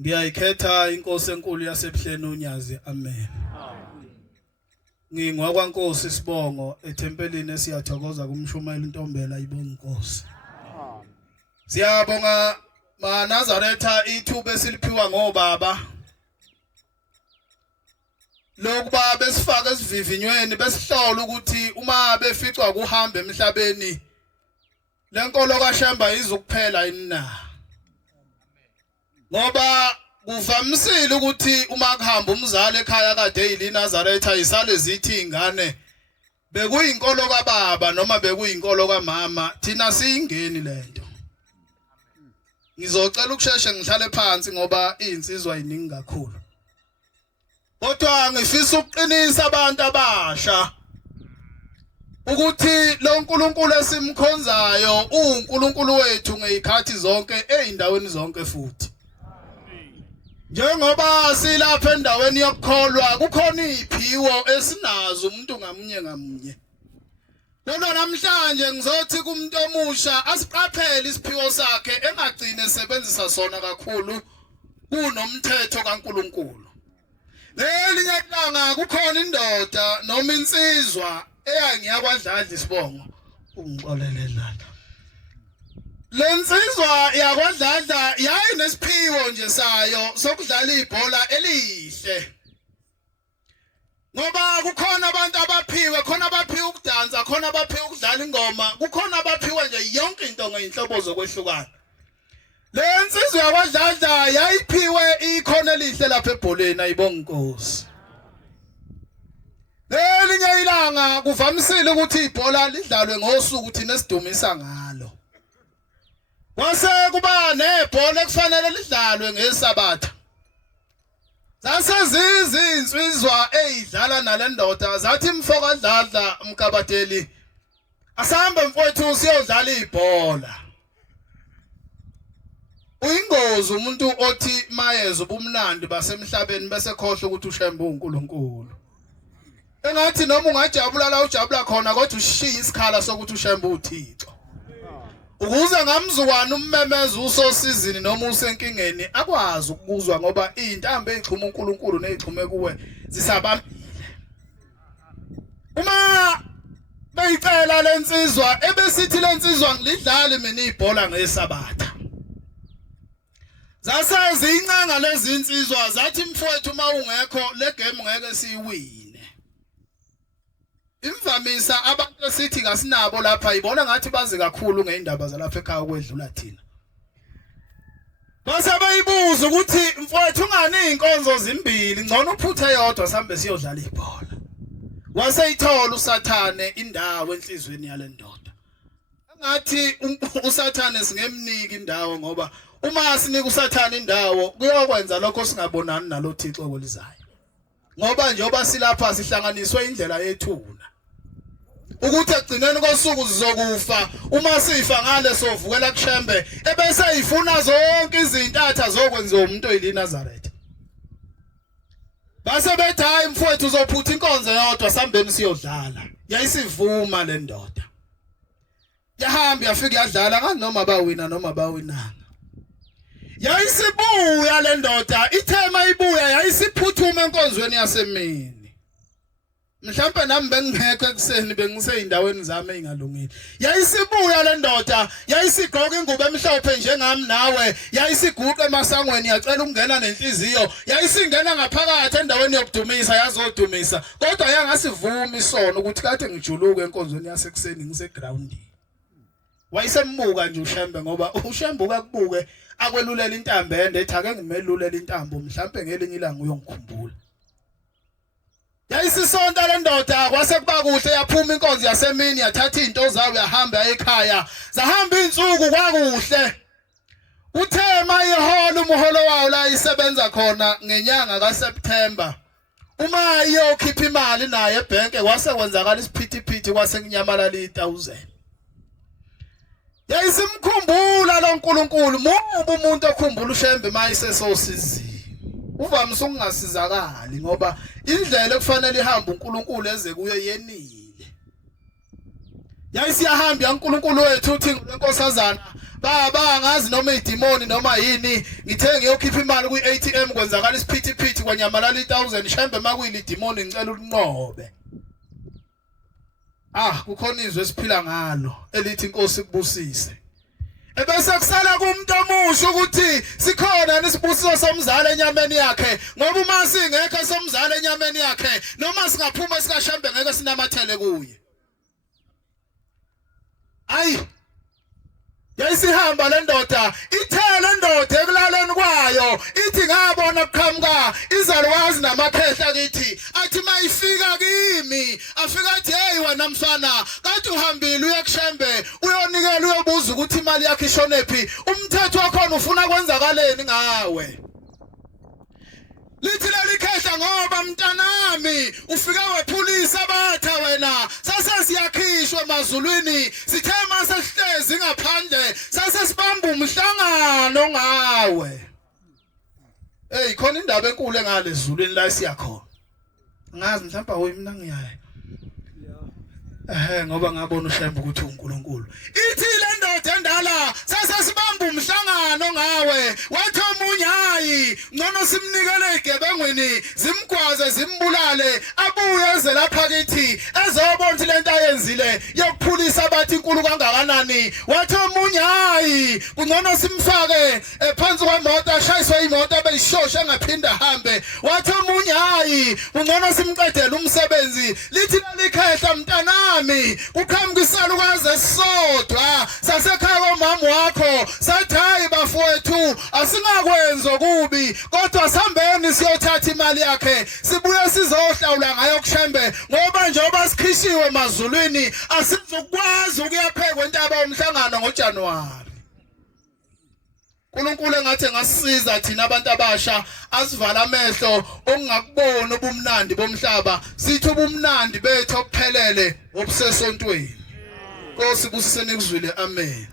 Ngiyayikhetha inkosi enkulu yaseBuhleni uNyazi. Amen. NgingwakwaNkosi Sibongo ethempelini esiyathokoza kumshumayeli Ntombela ibonga inkosi. Siyabonga maNazaretha ithuba esiliphiwa ngobaba. Lokuba besifaka esivivinyweni besihlola ukuthi uma beficwa kuhamba emhlabeni lenkolo kaShemba izukuphela inina. Ngoba kuvamisile ukuthi uma kuhamba umzali ekhaya kade iLinazaretha isale zithi ingane bekuyinkolo kababa noma bekuyinkolo kamama thina siyingeni lento. Ngizocela ukusheshe ngihlale phansi ngoba insizwa iningi kakhulu. Kodwa ngifisa ukuqinisa abantu abasha ukuthi lo uNkulunkulu esimkhonzayo uNkulunkulu wethu ngezikhathi zonke ezindaweni zonke futhi. Njengoba silapha endaweni yokukholwa kukhona iziphiwo esinazo umuntu ngamunye. Lona namhlanje ngizothi kumuntu omusha asiqaphele isiphiwo sakhe engagcine esebenzisa sona kakhulu kunomthetho kaNkulunkulu. Lelinye ilanga kukhona indoda noma insizwa eyangiyakwadlala Sibongo ungixolele lana. Lensizwa yakwadlala yayinesiphiwo nje sayo sokudlala ibhola elihle. Ngoba kukhona abantu abaphiwe, khona abaphiwe ukudansa, khona abaphiwe ukudlala ingoma, kukhona abaphiwe nje yonke into ngeinhlobo zokwehlukana. Lensizwa yakwadlala yayiphiwe ikhono elihle lapha ebholeni ayibonga inkosi. Lelinye ilanga kuvamisile ukuthi ibhola lidlalwe ngosuku thina esidumisa ngalo. Kwase kuba nebhola ekufanele lidlalwe ngeSabatha. Zasezizi insizwa eyidlala nalendoda zathi mfoka dladla umkabateli asambe mfowethu siyodlala ibhola. Uyingozi umuntu othi mayeza ubumnandi basemhlabeni bese khohle ukuthi uShemba uNkulunkulu. Engathi noma ungajabula la ujabula khona kodwa ushiya isikhala sokuthi uShemba uThixo. Ukuze ngamzukwana ummemeza usosizini noma usenkingeni akwazi ukubuzwa ngoba izintambo ezixhuma uNkulunkulu nezixhume kuwe zisabambile. Uma beyicela lensizwa ebesithi lensizwa ngilidlale mina ibhola ngeSabatha. Zase zincanga lezi insizwa zathi mfowethu uma ungekho le game ngeke siyiwine. Imvamisa abantu esithi kasinabo lapha ibona ngathi bazi kakhulu ngeindaba zalapha ekhaya kwedlula thina. Base bayibuza ukuthi mfowethu ungani inkonzo zimbili ngcono uphuthe yodwa sambe siyodlala ibhola. Waseyithola uSathane indawo enhlizweni yale ndoda. Engathi uSathane singemniki indawo ngoba uma sinika uSathane indawo kuyokwenza lokho singabonani nalo Thixo olizayo. Ngoba njengoba silapha sihlanganiswe indlela yethuna. Ukuthi egcineni kosuku sizokufa uma sifa ngale sovukela kuShembe ebese ifuna zonke izinto azokwenziwa umuntu oyiLinazaretha. Base bethi hayi mfowethu uzophutha inkonzo yodwa sambeni siyodlala. Yayisivuma le ndoda. Yahamba yafika yadlala ngani noma bawina noma bawinanga. Yayisibuya le ndoda ithema ibuya yayisiphuthuma enkonzweni yasemini. Mhlawumbe nami bengingekho ekseni bengiseyindaweni zami engalungile. Yayisibuya le ndoda yayisigoqa ingubo emhlophe njengami nawe yayisiguqa emasangweni yacela ukungena nenhliziyo yayisingena ngaphakathi endaweni yokudumisa yazodumisa kodwa yangasivuma isono ukuthi kade ngijuluke enkonzweni yasekuseni ngisegroundini. Wayesembuka nje uShembe ngoba uShembe ukakubuke akwelulela intambo ende ethi ake ngimelulela intambo mhlawumbe ngelinye ilanga uyongikhumbula. Yayisisonto le ndoda kwase kuba kuhle yaphuma inkonzo yasemini yathatha izinto zayo yahamba ekhaya zahamba insuku kwakuhle. Uthema iholo umuholo wayo la isebenza khona ngenyanga kaSeptember. Uma iyokhipha imali naye ebhenke kwase kwenzakala isiphithiphithi kwase kunyamalala 1000. Yayisimkhumbula lo uNkulunkulu mubu umuntu okhumbula uShembe mayisesosizini. Uvamise ukungasizakali ngoba indlela ekufanele ihambe uNkulunkulu eze kuyo yenile. Yayisiyahamba yaNkulunkulu wethu uthi lenkosazana baba ngazi noma idemoni noma yini ngithe ngiyokhipha imali kwi-ATM kwenzakala isiphithiphithi kwanyamalala 1000 shembe makuyili idemoni ngicela ulinqobe. Kukhona izwe esiphila ngalo elithi inkosi kubusise. Ebese kusala kumuntu omusha ukuthi sikhona nesibusiso somzala enyameni yakhe ngoba uma singekho somzala enyameni yakhe noma singaphuma sikashembe ngeke sinamathele kuye. Yayisihamba le ndoda ithele ndoda ekulaleni kwayo ithi ngabona kuqhamuka izalukazi namakhehla kithi athi mayifika kimi afika athi hey wena mfana kathi uhambile uye kushembe uyonikela uyobuza ukuthi imali yakhe ishonephi umthetho wakhona ufuna kwenzakaleni ngawe. Lithi leli khehla ngoba mntanami ufika wephulisa batha wena sase siyakhishwa emazulwini sithe mase sihlezi ngaphandle sase sibamba umhlangano ngawe. Khona indaba enkulu engale ezulwini la siyakhona. Ngazi mhlawumbe mina ngiyaye. Ngoba ngabona ushembe ukuthi uNkulunkulu. Ithi le ndoda endala sase sibamba umhlangano ngawe wathi omunye hayi ngcono simnikele igebengweni zimgwaze zimbulale abuye eze lapha kithi ezobona ukuthi lento ayenzile yokuphulisa abathi inkulu kangakanani wathi omunye hayi kungcono simfake phansi kwemoto ashayiswe imoto abeyishosha engaphinda hambe wathi omunye hayi kungcono simqedele umsebenzi. Lithi lelikhehla mntanami kuqhamuka isalukazi esisodwa sasekhaya komama wakho sathi hayi bafowethu asingakwenza kubi kodwa sihambeni siyothatha imali yakhe sibuye sizohlawula ngayo kushembe ngoba njengoba sikhishiwe emazulwini asizokwazi ukuyaphekwa intaba yomhlangano ngoJanuwari. uNkulunkulu engathi ngasisiza thina abantu abasha asivala amehlo ongakubona ubumnandi bomhlaba sithi ubumnandi bethu obuphelele obusesontweni. Nkosi kusisene kuzwile amen.